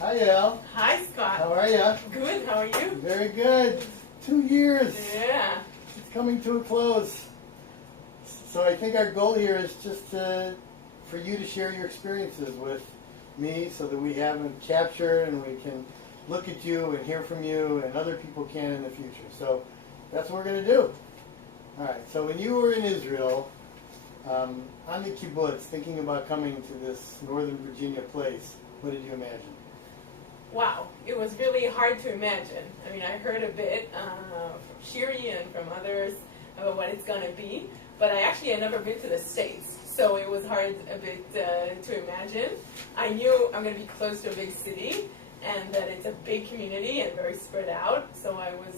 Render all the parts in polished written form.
Hi, Yael. Hi, Scott. How are you? Good. How are you? Very good. 2 years. Yeah. It's coming to a close. So I think our goal here is just for you to share your experiences with me so that we have them captured and we can look at you and hear from you and other people can in the future. So that's what we're going to do. All right. So when you were in Israel, on the kibbutz, thinking about coming to this Northern Virginia place, what did you imagine? Wow. It was really hard to imagine. I mean, I heard a bit from Shiri and from others about what it's going to be, but I actually had never been to the States, so it was hard a bit to imagine. I knew I'm going to be close to a big city and that it's a big community and very spread out, so I was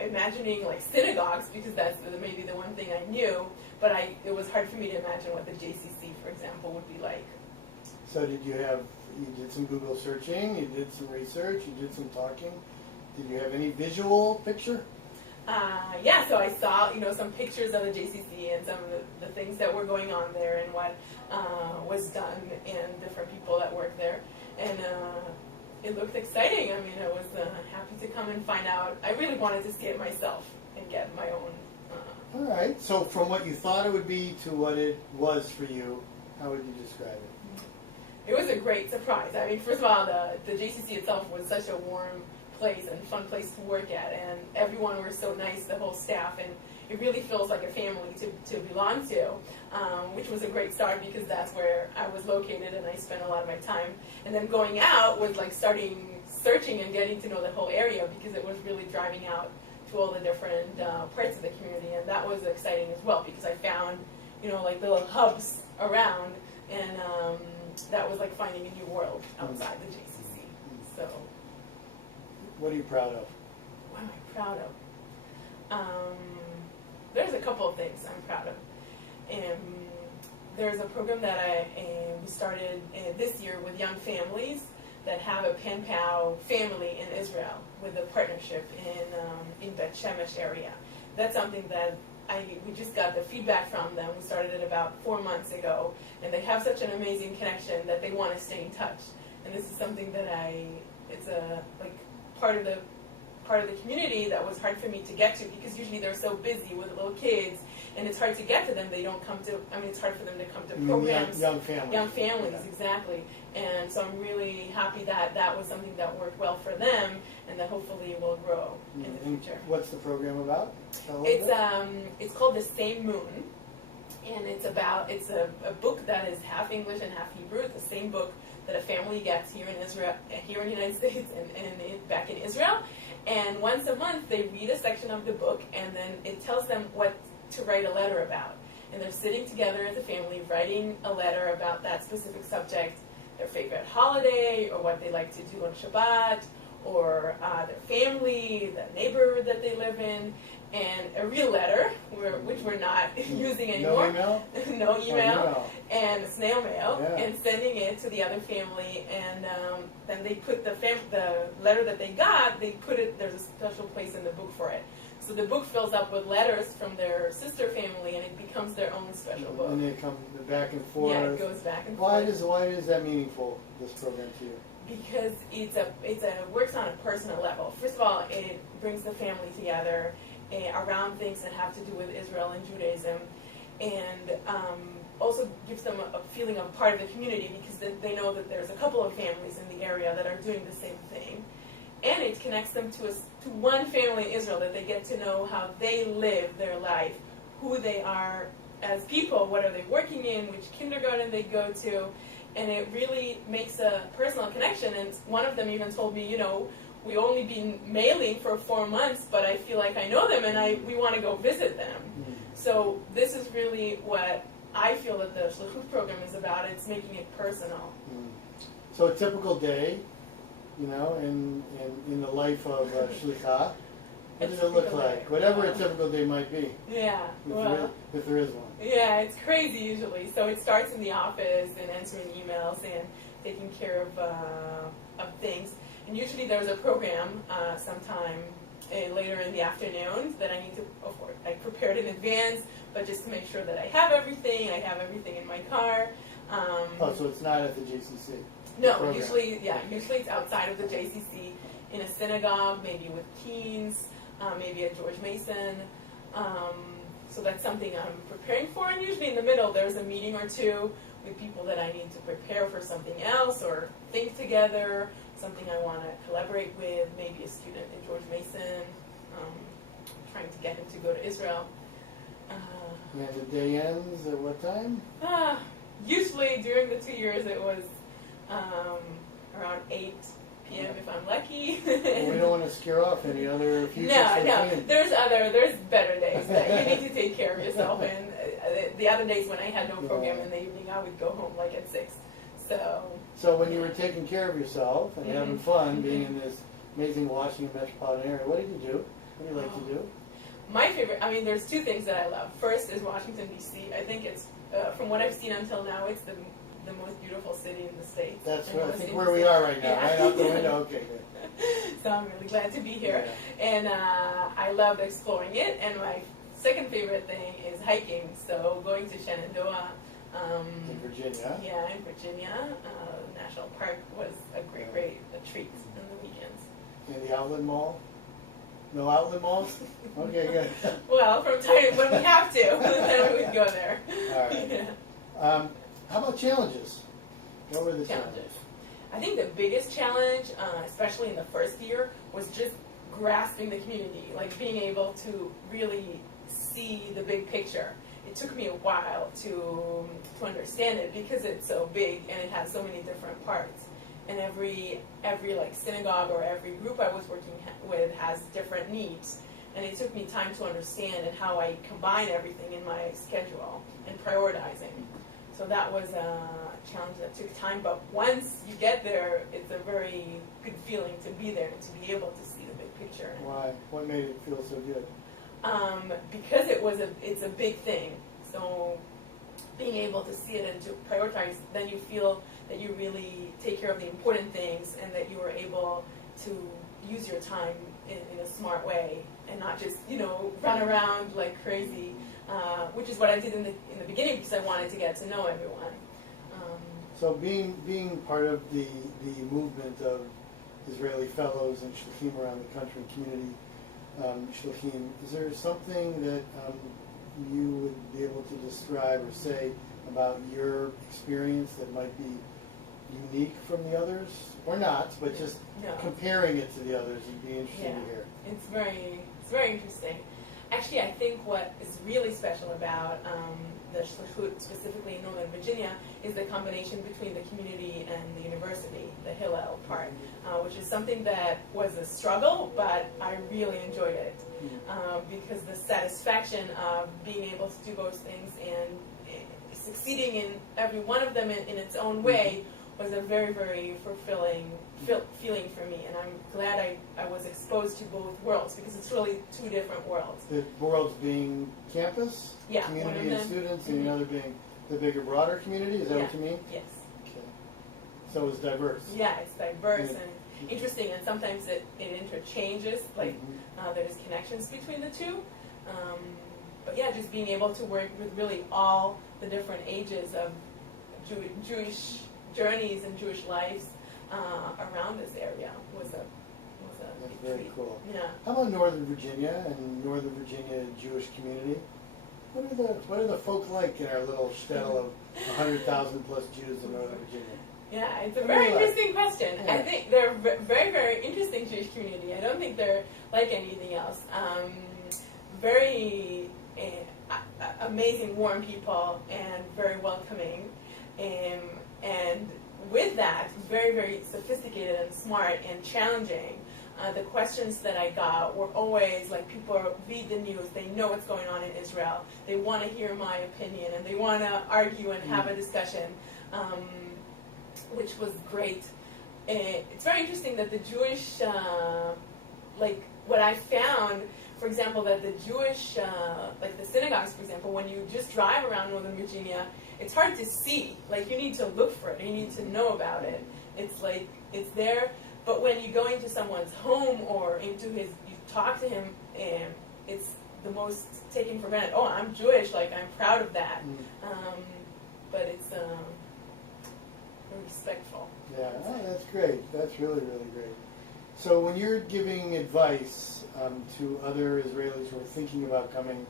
imagining like synagogues because that's maybe the one thing I knew, but it was hard for me to imagine what the JCC, for example, would be like. So you did some Google searching, you did some research, you did some talking. Did you have any visual picture? Yeah, so I saw, some pictures of the JCC and some of the things that were going on there and what was done and different people that worked there. And it looked exciting. I mean, I was happy to come and find out. I really wanted to see it myself and get my own. All right. So from what you thought it would be to what it was for you, how would you describe it? It was a great surprise. I mean, first of all, the JCC itself was such a warm place and fun place to work at, and everyone was so nice, the whole staff, and it really feels like a family to belong to, which was a great start because that's where I was located and I spent a lot of my time. And then going out was like starting searching and getting to know the whole area because it was really driving out to all the different parts of the community, and that was exciting as well because I found, like little hubs around, and that was like finding a new world outside the JCC. So, what are you proud of? what am I proud of? There's a couple of things I'm proud of. There's a program that we started this year with young families that have a pen pal family in Israel with a partnership in Bet Shemesh area. That's something that we just got the feedback from them. We started it about 4 months ago, and they have such an amazing connection that they want to stay in touch. And this is something that it's a part of the community that was hard for me to get to because usually they're so busy with little kids and it's hard to get to them. They don't come to, it's hard for them to come to programs. Young families. Young families, Yeah. Exactly. And so I'm really happy that that was something that worked well for them and that hopefully will grow in the future. What's the program about? It's called The Same Moon, and it's a book that is half English and half Hebrew. It's the same book that a family gets here in Israel, here in the United States and back in Israel. And once a month, they read a section of the book, and then it tells them what to write a letter about. And they're sitting together as a family, writing a letter about that specific subject, their favorite holiday, or what they like to do on Shabbat, or their family, the neighborhood that they live in, and a real letter, which we're not using anymore. No email? No email. And snail mail, Yeah. and sending it to the other family, and then they put the letter that they got, there's a special place in the book for it. So the book fills up with letters from their sister family, and it becomes their own special book. And they come back and forth. Yeah, it goes back and Why forth. why is that meaningful, this program, to you? Because it works on a personal level. First of all, it brings the family together around things that have to do with Israel and Judaism, and also gives them a feeling of part of the community because they know that there's a couple of families in the area that are doing the same thing. And it connects them to one family in Israel that they get to know how they live their life, who they are as people, what are they working in, which kindergarten they go to, and it really makes a personal connection. And one of them even told me, we only been mailing for 4 months, but I feel like I know them and we want to go visit them. Mm-hmm. So this is really what I feel that the Shlichut program is about. It's making it personal. So a typical day, in the life of Shlicha, what does it look like? Whatever a typical day might be. Yeah. If there is one. Yeah, it's crazy usually. So it starts in the office and answering emails and taking care of things. And usually there's a program sometime later in the afternoon that I need to, I prepared in advance, but just to make sure that I have everything in my car. So it's not at the JCC? No, program? usually it's outside of the JCC, in a synagogue, maybe with teens, maybe at George Mason. So that's something I'm preparing for, and usually in the middle there's a meeting or two with people that I need to prepare for something else or think together, something I want to collaborate with, maybe a student at George Mason, trying to get him to go to Israel. And the day ends at what time? Usually during the 2 years it was around 8 p.m. if I'm lucky. Well, we don't want to scare off any other future. No. There's better days that you need to take care of yourself. And the other days when I had no program in the evening, I would go home like at 6. So when you were taking care of yourself and having fun, being in this amazing Washington metropolitan area, what did you do? What do you like to do? My favorite, there's two things that I love. First is Washington, D.C. I think it's, from what I've seen until now, it's the most beautiful city in the States. That's I think where we are right now, right out the window. Okay, good. So I'm really glad to be here. Yeah. And I love exploring it. And my second favorite thing is hiking. So going to Shenandoah. In Virginia. Yeah, in Virginia. National Park was a great treat on the weekends. In the outlet mall? No outlet malls? Okay, good. Well, from time when we have to, then we would go there. All right. Yeah. How about challenges? What were the challenges? I think the biggest challenge, especially in the first year, was just grasping the community, like being able to really see the big picture. It took me a while to understand it because it's so big and it has so many different parts. And every like synagogue or every group I was working with has different needs. And it took me time to understand and how I combine everything in my schedule and prioritizing. So that was a challenge that took time, but once you get there, it's a very good feeling to be there and to be able to see the big picture. Why? What made it feel so good? Because it's a big thing. So being able to see it and to prioritize, then you feel that you really take care of the important things and that you are able to use your time in a smart way and not just, run around like crazy. Which is what I did in the beginning because I wanted to get to know everyone. So being part of the movement of Israeli fellows and Shlichim around the country, community Shlichim, is there something that you would be able to describe or say about your experience that might be unique from the others, or not, but just comparing it to the others would be interesting to hear. It's very interesting. Actually, I think what is really special about the Shlichut, specifically in Northern Virginia, is the combination between the community and the university, the Hillel part, which is something that was a struggle, but I really enjoyed it because the satisfaction of being able to do those things and succeeding in every one of them in its own way was a very, very fulfilling feeling for me, and I'm glad I was exposed to both worlds because it's really two different worlds. The worlds being campus, community and students, and the other being the bigger, broader community? Is that what you mean? Yes. Okay. So it's diverse. Yeah, it's diverse and interesting, and sometimes it interchanges, like there's connections between the two. But yeah, just being able to work with really all the different ages of Jewish journeys and Jewish lives around this area was a That's very treat. cool. Yeah. How about Northern Virginia and Northern Virginia Jewish community? What are the folk like in our little shtetl of 100,000 plus Jews in Northern Virginia? Yeah, it's a very interesting question. Yeah. I think they're very, very interesting Jewish community. I don't think they're like anything else. Very amazing, warm people and very welcoming. And with that, very, very sophisticated and smart and challenging. The questions that I got were always like people read the news, they know what's going on in Israel, they want to hear my opinion, and they want to argue and have a discussion, which was great. It's very interesting that the Jewish, like what I found, for example, that the Jewish, like the synagogues, for example, when you just drive around Northern Virginia, it's hard to see. Like, you need to look for it. You need to know about it. It's like, it's there. But when you go into someone's home or into you talk to him, it's the most taken for granted. Oh, I'm Jewish. Like, I'm proud of that. But it's respectful. Yeah, that's great. That's really, really great. So when you're giving advice to other Israelis who are thinking about coming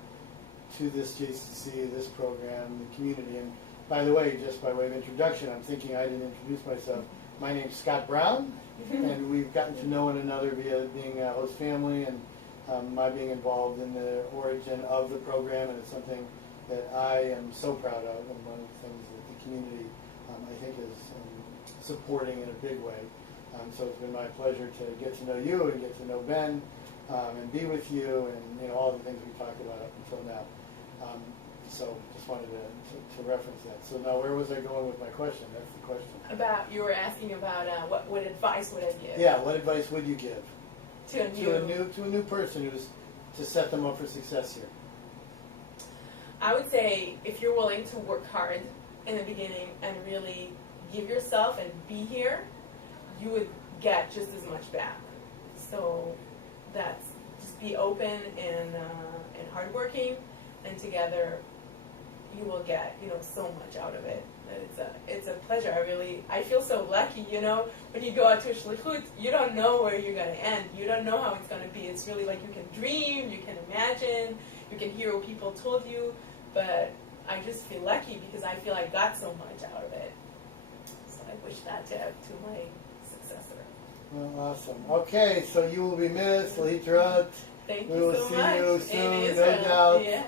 to this JCC, this program, the community, and by the way, just by way of introduction, I'm thinking I didn't introduce myself. My name's Scott Brown, and we've gotten to know one another via being a host family and my being involved in the origin of the program, and it's something that I am so proud of, and one of the things that the community, I think, is supporting in a big way. So it's been my pleasure to get to know you and get to know Ben and be with you, and all the things we talked about up until now. So just wanted to reference that. So now where was I going with my question? That's the question. You were asking about what advice would I give? Yeah, what advice would you give to a new person who's to set them up for success here? I would say if you're willing to work hard in the beginning and really give yourself and be here, you would get just as much back. So that's just be open and hardworking, and together you will get so much out of it. It's a pleasure. I feel so lucky. When you go out to a Shlichut, you don't know where you're going to end. You don't know how it's going to be. It's really like you can dream, you can imagine, you can hear what people told you, but I just feel lucky because I feel I got so much out of it. So I wish that to my successor. Well, awesome. Okay, so you will be missed. Shlichut. Thank we you will so see much. you soon, In no Israel. doubt. Yeah.